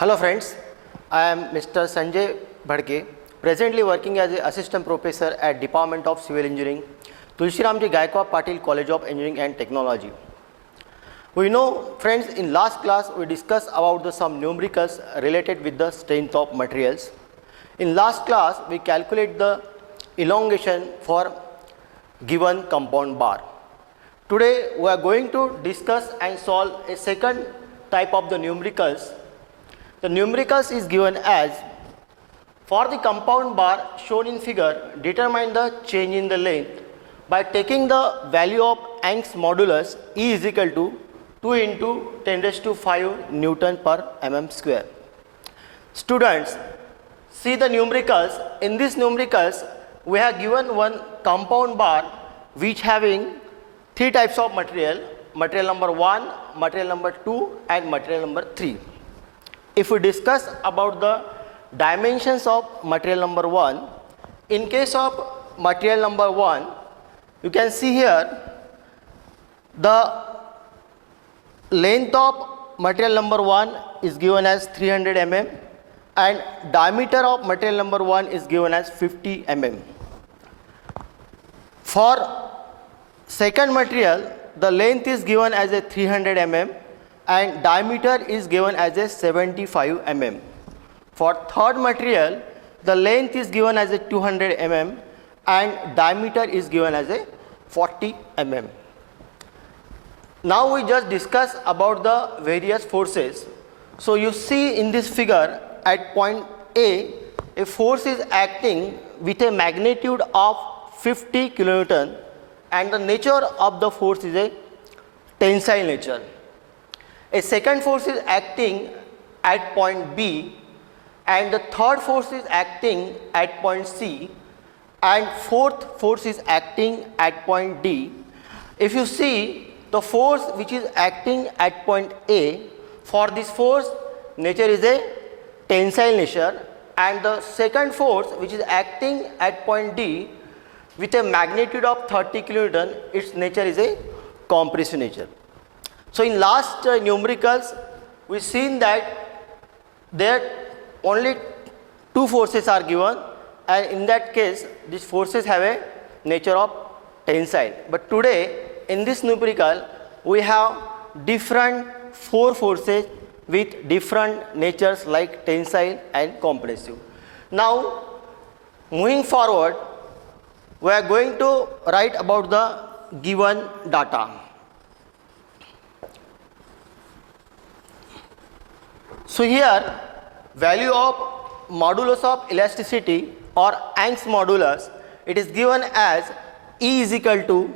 Hello friends, I am Mr. Sanjay Bhadke, presently working as an assistant professor at Department of Civil Engineering, Tulsiramji Gaikwad Patil College of Engineering and Technology. We know friends, in last class we discussed about some numericals related with the strength of materials. In last class we calculate the elongation for given compound bar. Today we are going to discuss and solve a second type of the numericals. The numericals is given as, for the compound bar shown in figure, determine the change in the length by taking the value of Young's modulus E is equal to 2 into 10 raised to 5 Newton per mm square. Students, see the numericals. In this numericals, we have given one compound bar which having three types of material, material number 1, material number 2 and material number 3. If we discuss about the dimensions of material number 1, in case of material number 1, you can see here the length of material number 1 is given as 300 mm and diameter of material number 1 is given as 50 mm. For second material, the length is given as a 300 mm and diameter is given as a 75 mm. For third material, the length is given as a 200 mm and diameter is given as a 40 mm. Now we just discuss about the various forces. So you see in this figure at point A, a force is acting with a magnitude of 50 kilonewton and the nature of the force is a tensile nature. A second force is acting at point B and the third force is acting at point C and fourth force is acting at point D. If you see the force which is acting at point A, for this force nature is a tensile nature and the second force which is acting at point D with a magnitude of 30 kilonewton, its nature is a compressive nature. So in last numericals, we seen that there only two forces are given and in that case these forces have a nature of tensile. But today in this numerical we have different four forces with different natures like tensile and compressive. Now moving forward, we are going to write about the given data. So here value of modulus of elasticity or Young's modulus, it is given as E is equal to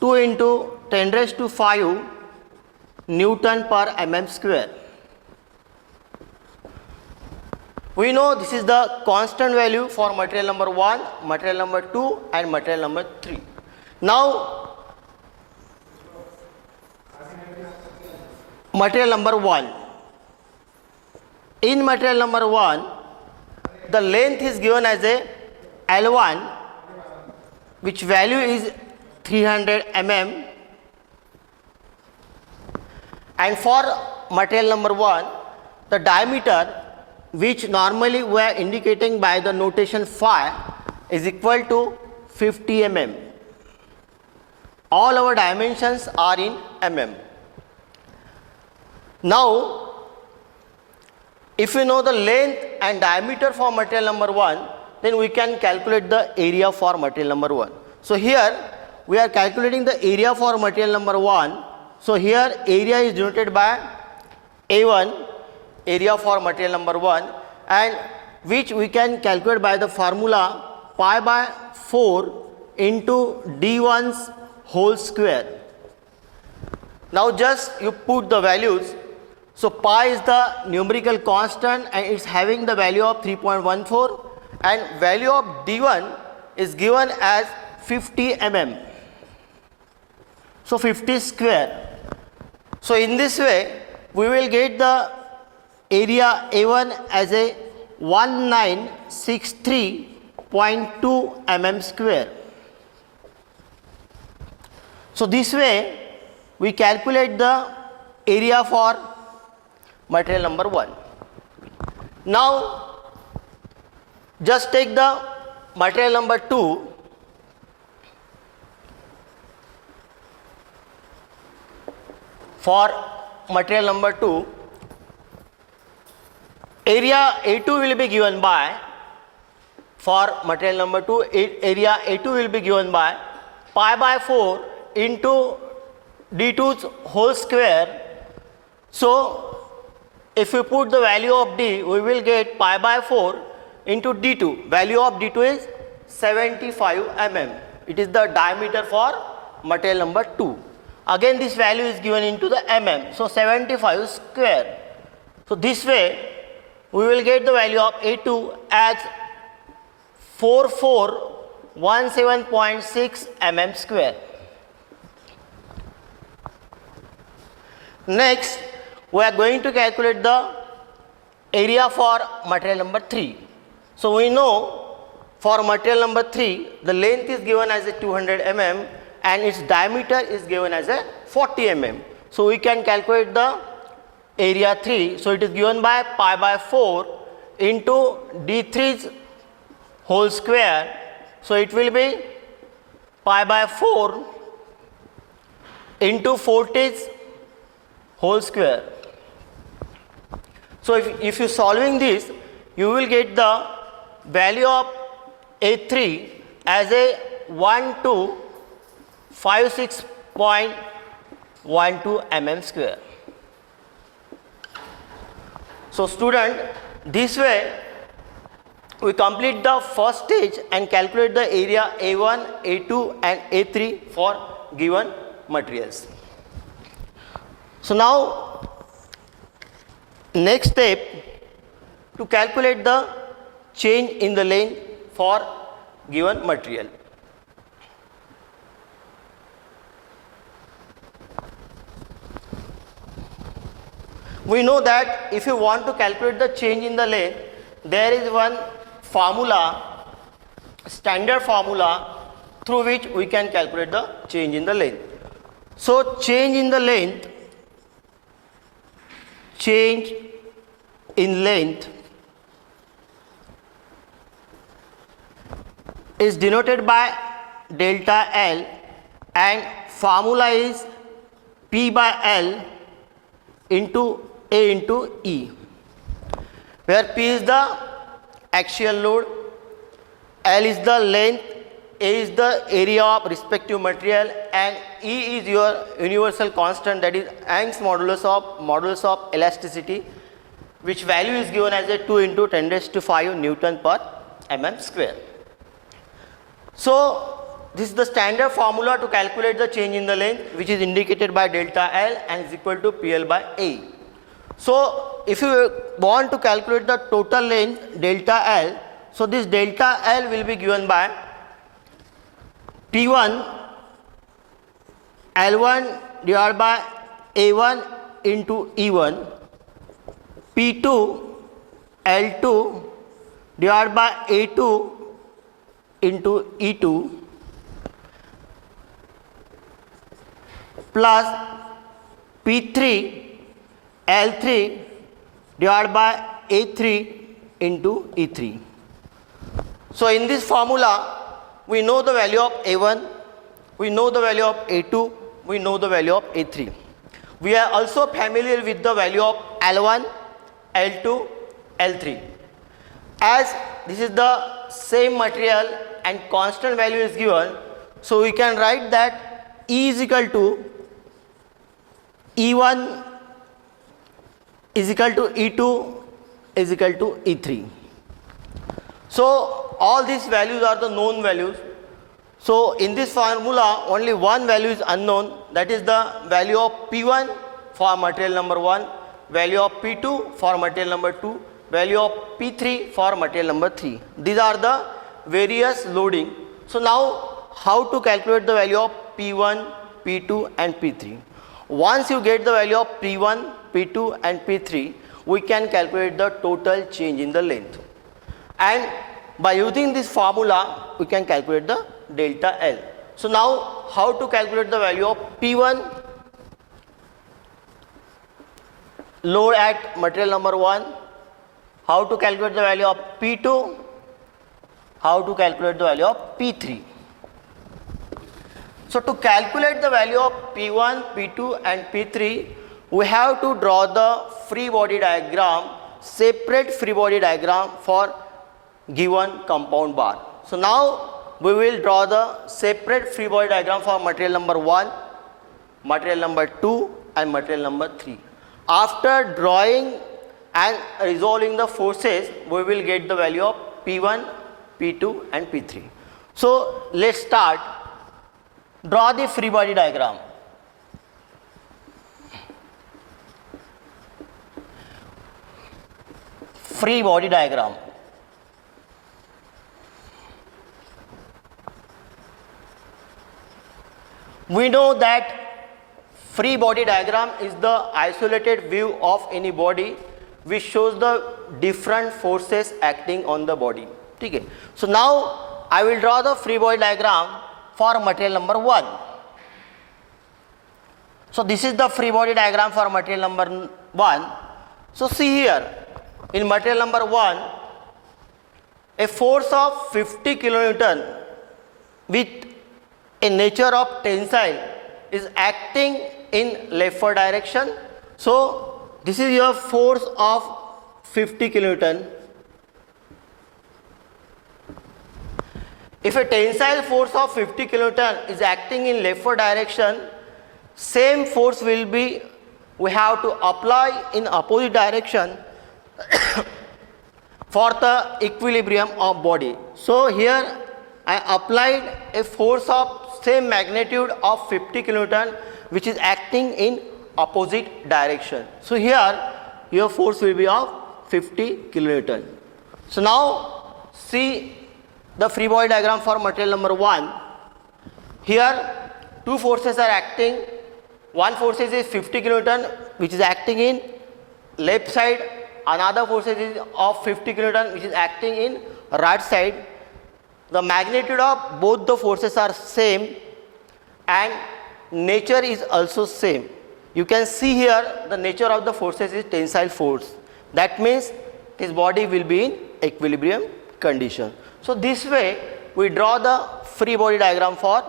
2 into 10 raised to 5 Newton per mm square. We know this is the constant value for material number 1, material number 2 and material number 3. Now material number 1. In material number 1, the length is given as a L1 which value is 300 mm and for material number 1, the diameter which normally we are indicating by the notation phi is equal to 50 mm. All our dimensions are in mm. Now if we know the length and diameter for material number 1, then we can calculate the area for material number 1. So here we are calculating the area for material number 1. So here area is denoted by A1, area for material number 1, and which we can calculate by the formula pi by 4 into D1's whole square. Now just you put the values. So pi is the numerical constant and it's having the value of 3.14 and value of D1 is given as 50 mm. So 50 square. So in this way we will get the area A1 as a 1963.2 mm square. So this way we calculate the area for material number 1. Now just take the material number 2. For material number 2, area A2 will be given by, for material number 2, area A2 will be given by pi by 4 into D2's whole square. So if we put the value of D, we will get pi by 4 into D2. Value of D2 is 75 mm. It is the diameter for material number 2. Again this value is given into the mm. So 75 square. So this way we will get the value of A2 as 4417.6 mm square. Next we are going to calculate the area for material number 3. So we know for material number 3 the length is given as a 200 mm and its diameter is given as a 40 mm. So we can calculate the area 3. So it is given by pi by 4 into D3's whole square. So it will be pi by 4 into 40's whole square. So if you solving this, you will get the value of A3 as a 1256.12 mm square. So student, this way we complete the first stage and calculate the area A1, A2 and A3 for given materials. So now next step, to calculate the change in the length for given material. We know that if you want to calculate the change in the length, there is one formula, standard formula, through which we can calculate the change in the length. So change in length is denoted by delta L and formula is P by L into A into E, where P is the axial load, L is the length, A is the area of respective material and E is your universal constant, that is Young's modulus of elasticity, which value is given as a 2 into 10 raised to 5 Newton per mm square. So this is the standard formula to calculate the change in the length, which is indicated by delta L and is equal to PL by A. So if you want to calculate the total length delta L, so this delta L will be given by P1 L1 divided by A1 into E1, P2 L2 divided by A2 into E2 plus P3 L3 divided by A3 into E3. So in this formula we know the value of A1, we know the value of A2, we know the value of A3. We are also familiar with the value of L1, L2, L3. As this is the same material and constant value is given, so we can write that E is equal to E1 is equal to E2 is equal to E3. So all these values are the known values. So in this formula only one value is unknown, that is the value of P1 for material number 1, value of P2 for material number 2, value of P3 for material number 3. These are the various loading. So now how to calculate the value of P1, P2 and P3? Once you get the value of P1, P2 and P3, we can calculate the total change in the length. And by using this formula, we can calculate the delta L. So now how to calculate the value of P1? load at material number 1, how to calculate the value of P2, how to calculate the value of P3. So to calculate the value of P1, P2 and P3, we have to draw the free body diagram, separate free body diagram for given compound bar. So now we will draw the separate free body diagram for material number 1, material number 2 and material number 3. After drawing and resolving the forces, we will get the value of P1, P2 and P3. So let's start. Draw the free body diagram. Free body diagram. We know that free body diagram is the isolated view of any body which shows the different forces acting on the body. Okay. So now I will draw the free body diagram for material number 1. So this is the free body diagram for material number 1. So see here, in material number 1, a force of 50 kilonewton with a nature of tensile is acting in leftward direction. So this is your force of 50 kilonewton. If a tensile force of 50 kilonewton is acting in leftward direction, same force will be, we have to apply in opposite direction for the equilibrium of body. So here I applied a force of same magnitude of 50 kilonewton which is acting in opposite direction. So here your force will be of 50 kilonewton. So now see the free body diagram for material number 1. Here two forces are acting. One force is 50 kilonewton which is acting in left side. Another force is of 50 kilonewton which is acting in right side. The magnitude of both the forces are same and nature is also same. You can see here the nature of the forces is tensile force. That means this body will be in equilibrium condition. So this way we draw the free body diagram for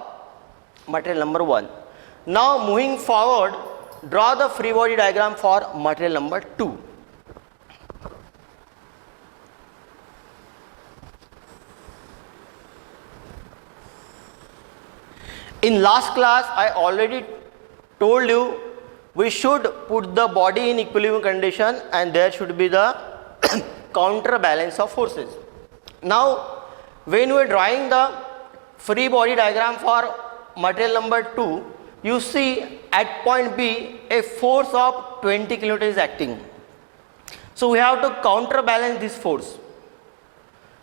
material number 1. Now moving forward, draw the free body diagram for material number 2. In last class I already told you we should put the body in equilibrium condition and there should be the counterbalance of forces. Now when we are drawing the free body diagram for material number 2, you see at point B a force of 20 kilonewton is acting. So we have to counterbalance this force.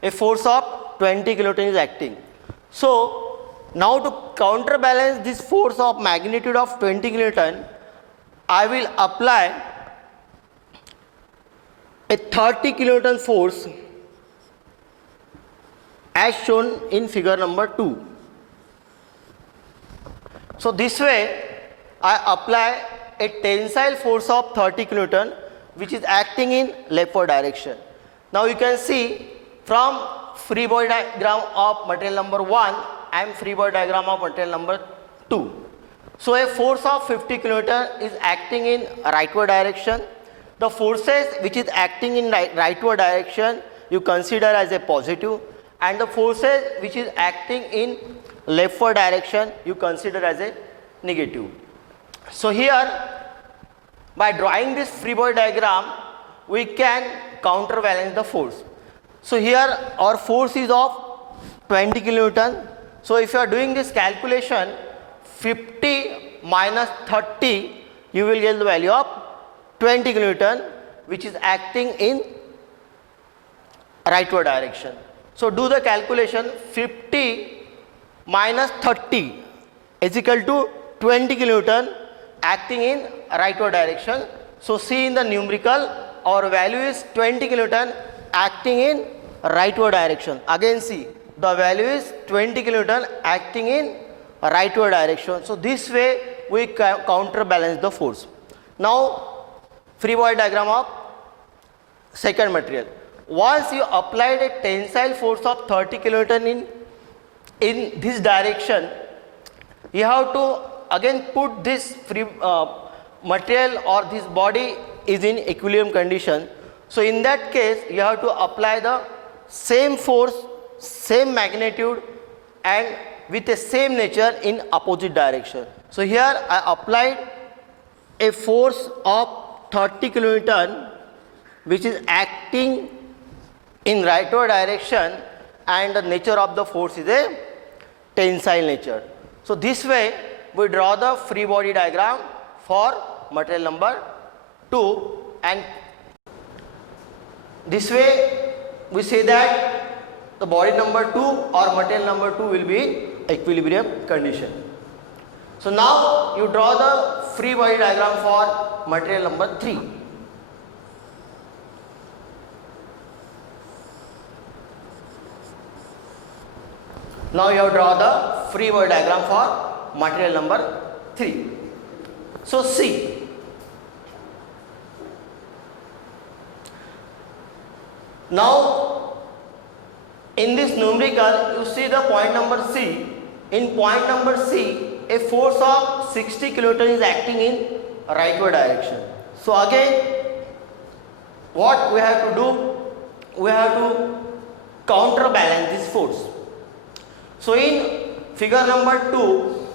A force of 20 kilonewton is acting. So now to counterbalance this force of magnitude of 20 kilonewton, I will apply a 30 kilonewton force as shown in figure number 2. So this way I apply a tensile force of 30 kilonewton which is acting in leftward direction. Now you can see from free body diagram of material number 1 and free body diagram of material number 2. So a force of 50 kilonewton is acting in rightward direction. The forces which is acting in rightward direction you consider as a positive, and the forces which is acting in leftward direction you consider as a negative. So here by drawing this free body diagram we can counterbalance the force. So here our force is of 20 kilonewton. So if you are doing this calculation, 50 minus 30 you will get the value of 20 kilonewton which is acting in rightward direction. So do the calculation. 50 minus 30 is equal to 20 kilonewton acting in rightward direction. So see in the numerical our value is 20 kilonewton acting in rightward direction. Again see the value is 20 kilonewton acting in rightward direction. So this way we counterbalance the force. Now free body diagram of second material. Once you applied a tensile force of 30 kilonewton in this direction, you have to again put this free material or this body is in equilibrium condition. So in that case you have to apply the same force, same magnitude and with the same nature in opposite direction. So here I applied a force of 30 kilonewton which is acting in rightward direction, and the nature of the force is a tensile nature. So this way we draw the free body diagram for material number 2, and this way we say that the body number 2 or material number 2 will be in equilibrium condition. So now you draw the free body diagram for material number 3. Now you have draw the free body diagram for material number 3. So see, now in this numerical you see the point number C. In point number C, a force of 60 kilonewton is acting in rightward direction. So again what we have to do, we have to counterbalance this force. So in figure number 2,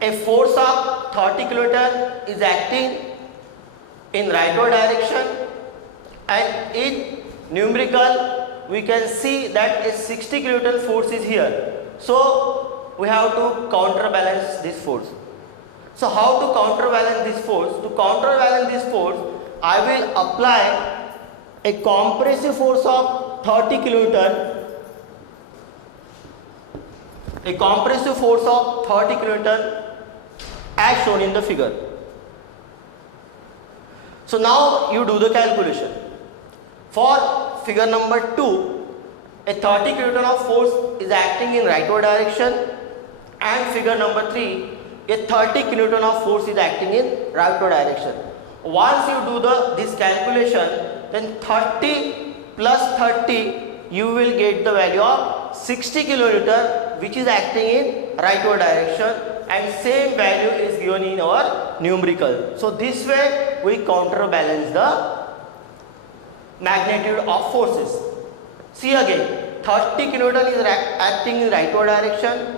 a force of 30 kilonewton is acting in rightward direction, and in numerical we can see that a 60 kilonewton force is here. So we have to counterbalance this force. So how to counterbalance this force? To counterbalance this force, I will apply a compressive force of 30 kilonewton. A compressive force of 30 kilonewton as shown in the figure. So now you do the calculation. For figure number 2, a 30 kilonewton of force is acting in rightward direction, and figure number 3, a 30 kilonewton of force is acting in rightward direction. Once you do this calculation, then 30 plus 30 you will get the value of 60 kilonewton which is acting in rightward direction, and same value is given in our numerical. So this way we counterbalance the magnitude of forces. See again, 30 kilonewton is acting in rightward direction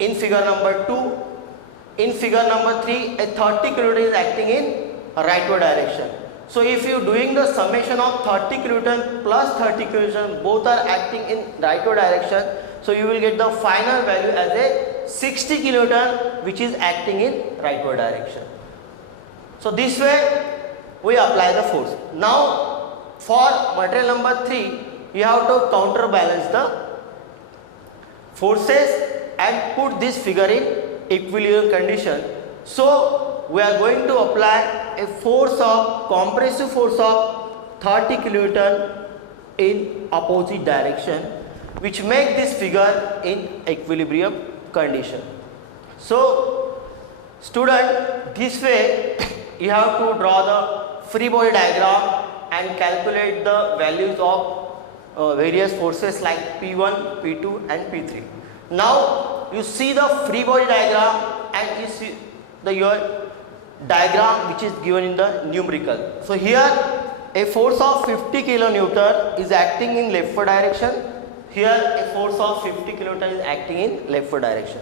in figure number 2. In figure number 3, a 30 kilonewton is acting in rightward direction. So if you doing the summation of 30 kilonewton plus 30 kilonewton, both are acting in rightward direction, so you will get the final value as a 60 kilonewton which is acting in rightward direction. So this way we apply the force. Now for material number 3, you have to counterbalance the forces and put this figure in equilibrium condition. So we are going to apply a force of compressive force of 30 kilonewton in opposite direction, which make this figure in equilibrium condition. So student, this way you have to draw the free body diagram and calculate the values of various forces like P1, P2 and P3. Now you see the free body diagram and you see your diagram which is given in the numerical. So here a force of 50 kilonewton is acting in leftward direction. Here a force of 50 kilonewton is acting in leftward direction.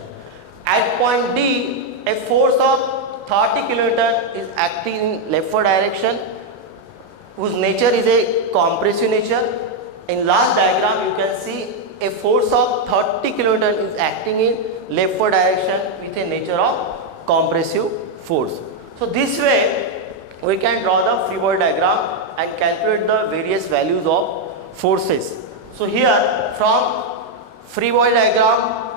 At point D, a force of 30 kilonewton is acting in leftward direction, whose nature is a compressive nature. In last diagram you can see a force of 30 kilonewton is acting in leftward direction with a nature of compressive force. So this way we can draw the free body diagram and calculate the various values of forces. So here from free body diagram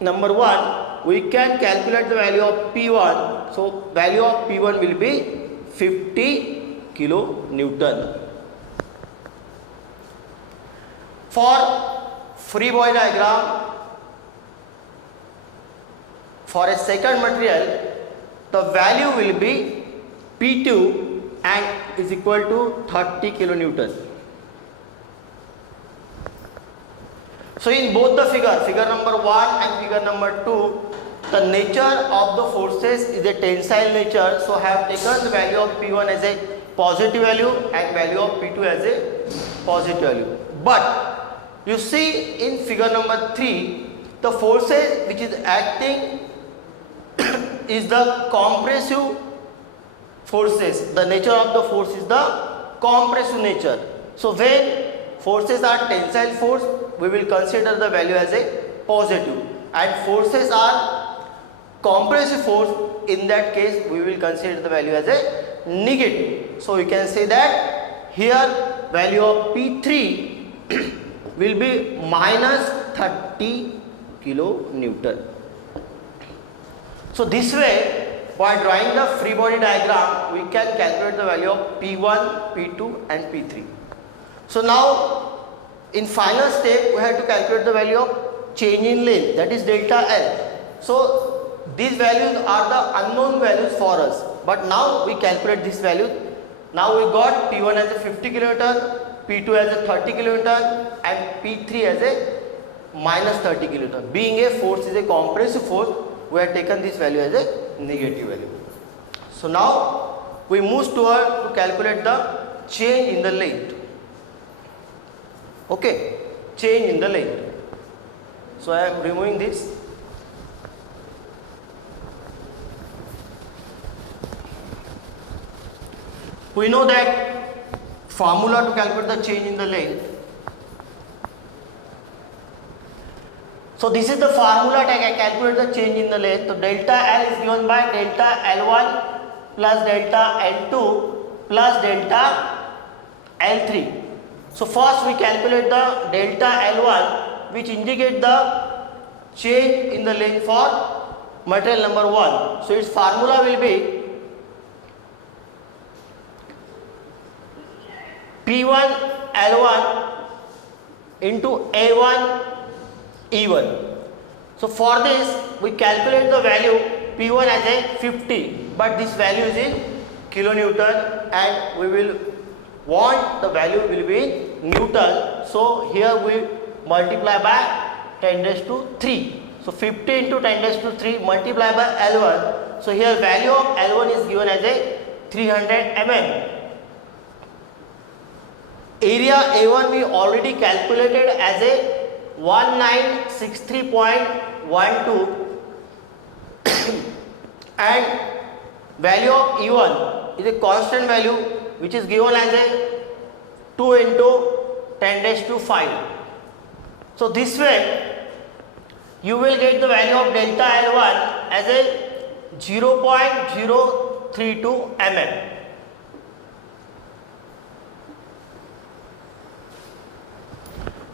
number 1, we can calculate the value of P1. So value of P1 will be 50 kilonewton. For free body diagram for a second material, the value will be P2 and is equal to 30 kilonewton. So in both the figure number 1 and figure number 2, the nature of the forces is a tensile nature. So I have taken the value of P1 as a positive value and value of P2 as a positive value. But you see in figure number 3, the forces which is acting is the compressive forces. The nature of the force is the compressive nature. So when forces are tensile force, we will consider the value as a positive, and forces are compressive force, in that case we will consider the value as a negative. So we can say that here value of P3 will be minus 30 kilonewton. So this way, while drawing the free body diagram, we can calculate the value of P1, P2 and P3. So now in final step, we have to calculate the value of change in length, that is delta L. So these values are the unknown values for us, but now we calculate this value. Now we got P1 as a 50 kilonewton, P2 as a 30 kilonewton and P3 as a minus 30 kilonewton. Being a force is a compressive force, we have taken this value as a negative value. So now we move toward to calculate the change in the length. Okay, change in the length. So I am removing this. We know that formula to calculate the change in the length. So this is the formula to calculate the change in the length. So delta L is given by delta L1 plus delta L2 plus delta L3. So first we calculate the delta L1, which indicate the change in the length for material number 1. So its formula will be P1 L1 into A1 E1. So for this we calculate the value P1 as a 50, but this value is in kilonewton and we will want the value will be in Newton. So here we multiply by 10 raised to 3. So 50 into 10 raised to 3 multiply by L1. So here value of L1 is given as a 300 mm. Area A1 we already calculated as a 1963.12 and value of E1 is a constant value which is given as a 2 into 10 raised to 5. So this way you will get the value of delta L1 as a 0.032 mm.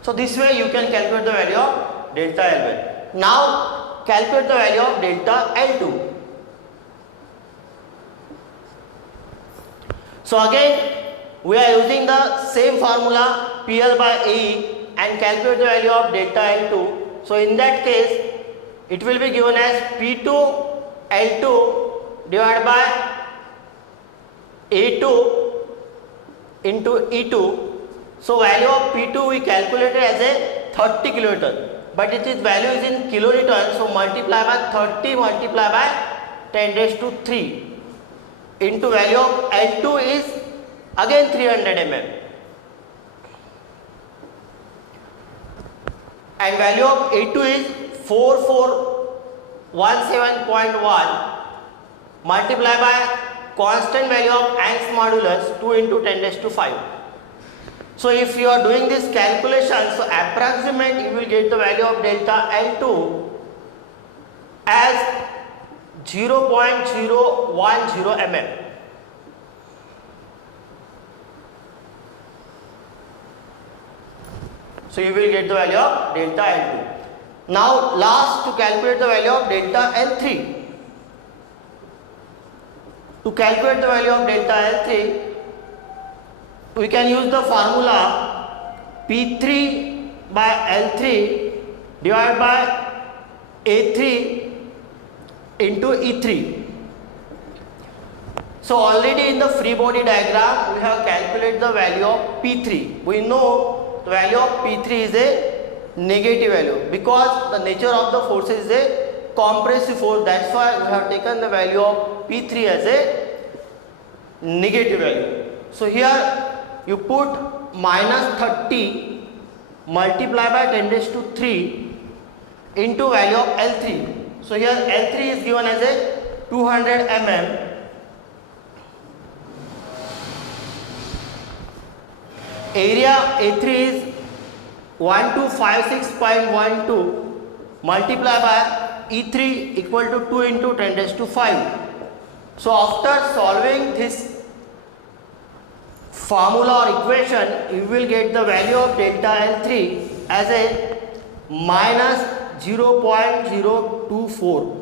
So this way you can calculate the value of delta L1. Now calculate the value of delta L2. So again we are using the same formula PL by AE and calculate the value of delta L2. So in that case it will be given as P2 L2 divided by A2 into E2. So value of P2 we calculated as a 30 kilonewton, but its value is in kilonewton. So multiply by 30 multiply by 10 raised to 3 into value of L2 is again 300 mm and value of A2 is 4417.1 multiply by constant value of Young's modulus 2 into 10 raised to 5. So if you are doing this calculation, so approximate you will get the value of delta L2 as 0.010 mm. So you will get the value of delta L2. Now last to calculate the value of delta L3. To calculate the value of delta L3, we can use the formula P3 by L3 divided by A3 into E3. So already in the free body diagram we have calculated the value of P3. We know the value of P3 is a negative value because the nature of the force is a compressive force. That's why we have taken the value of P3 as a negative value. So here you put minus 30 multiplied by 10 raised to 3 into value of L3. So here L3 is given as a 200 mm. Area A3 is 1256.12 multiplied by E3 equal to 2 into 10 raised to 5. So after solving this formula or equation, you will get the value of delta L3 as a minus 0.024.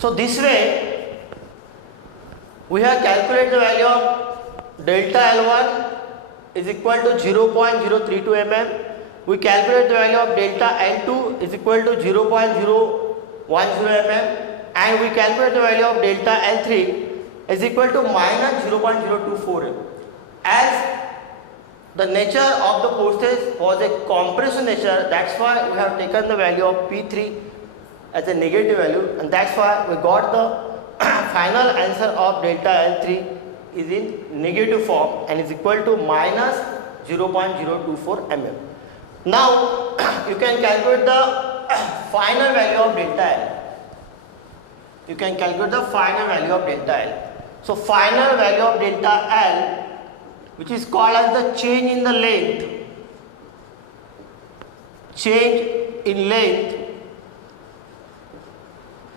So this way we have calculated the value of delta L1 is equal to 0.032 mm. We calculate the value of delta L2 is equal to 0.010 mm, and we calculate the value of delta L3 is equal to minus 0.024 mm. As the nature of the forces was a compressive nature, that's why we have taken the value of P3 as a negative value, and that's why we got the final answer of delta L3 is in negative form and is equal to minus 0.024 mm. Now you can calculate the final value of delta L. You can calculate the final value of delta L. So final value of delta L, which is called as the change in the length,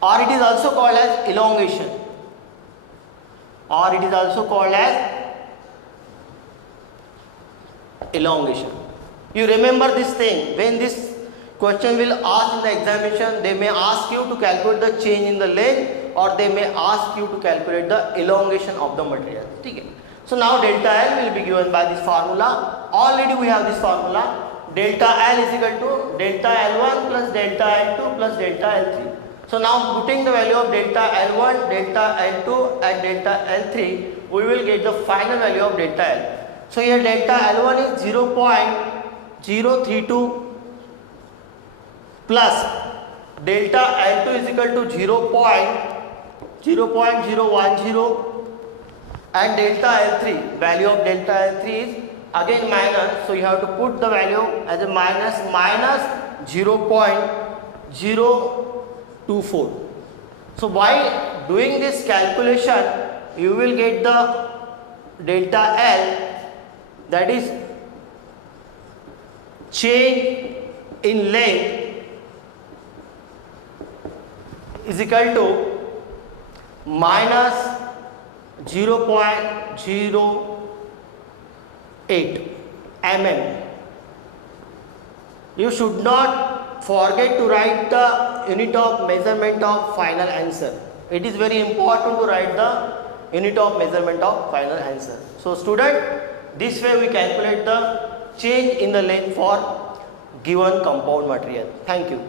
or it is also called as elongation, You remember this thing, when this question will ask in the examination, they may ask you to calculate the change in the length or they may ask you to calculate the elongation of the material. Okay. So now delta L will be given by this formula. Already we have this formula, delta L is equal to delta L1 plus delta L2 plus delta L3. So now putting the value of delta L1, delta L2 and delta L3, we will get the final value of delta L. So here delta L1 is 0.032 plus delta L2 is equal to 0.010 and delta L3, value of delta L3 is again minus, so you have to put the value as a minus 0.024. So by doing this calculation, you will get the delta L, that is change in length is equal to minus 0.08 mm. You should not forget to write the unit of measurement of final answer. It is very important to write the unit of measurement of final answer. So student, this way we calculate the change in the length for given compound material. Thank you.